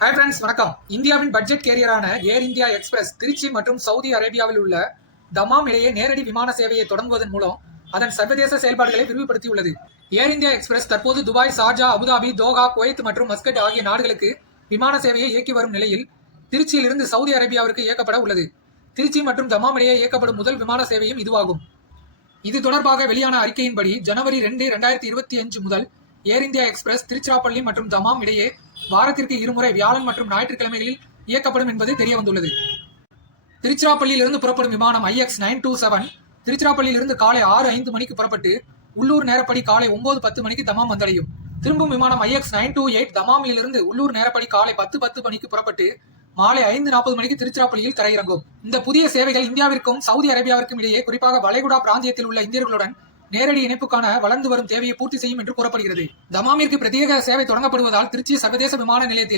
Hi friends, வணக்கம். இந்தியாவின் budget கேரியரான ஏர் India express Trichy மற்றும் சவுதி அரேபியாவில் உள்ள தமாம் இடையே நேரடி விமான சேவையை தொடங்குவதன் மூலம் அதன் சர்வதேச செயல்பாடுகளை விரிவுபடுத்தியுள்ளது. ஏர் இந்தியா எக்ஸ்பிரஸ் தற்போது Dubai, Sharjah, Abu Dhabi, Doha, Kuwait மற்றும் மஸ்கட் ஆகிய நாடுகளுக்கு விமான சேவையை இயக்கி வரும் நிலையில் திருச்சியிலிருந்து சவுதி அரேபியாவிற்கு இயக்கப்பட உள்ளது. திருச்சி மற்றும் தமாம் இடையே இயக்கப்படும் முதல் விமான சேவையும் இதுவாகும். இது தொடர்பாக வெளியான அறிக்கையின்படி ஜனவரி 2, 2025 முதல் ஏர் இந்தியா எக்ஸ்பிரஸ் திருச்சிராப்பள்ளி மற்றும் தமாம் இடையே வாரத்திற்கு இருமுறை வியாழன் மற்றும் ஞாயிற்றுக்கிழமைகளில் இயக்கப்படும் என்பது தெரியவந்துள்ளது. திருச்சிராப்பள்ளியிலிருந்து புறப்படும் விமானம் IX927 திருச்சிராப்பள்ளியிலிருந்து காலை 6:05 மணிக்கு புறப்பட்டு உள்ளூர் நேரப்படி காலை 9:10 மணிக்கு தமாம் வந்தடையும். திரும்பும் விமானம் IX928 தமாமிலிருந்து உள்ளூர் நேரப்படி காலை 10:10 மணிக்கு புறப்பட்டு மாலை 5:40 மணிக்கு திருச்சிராப்பள்ளியில் தரையிறங்கும். இந்த புதிய சேவைகள் இந்தியாவிற்கும் சவுதி அரேபியாவிற்கும் இடையே, குறிப்பாக வளைகுடா பிராந்தியத்தில் உள்ள இந்தியர்களுடன் நேரடி இணைப்புக்கான வளர்ந்து வரும் தேவையை பூர்த்தி செய்யும் என்று கூறப்படுகிறது. தமாமிற்கு பிரத்யேக சேவை தொடங்கப்படுவதால் திருச்சி சர்வதேச விமான நிலையத்தில்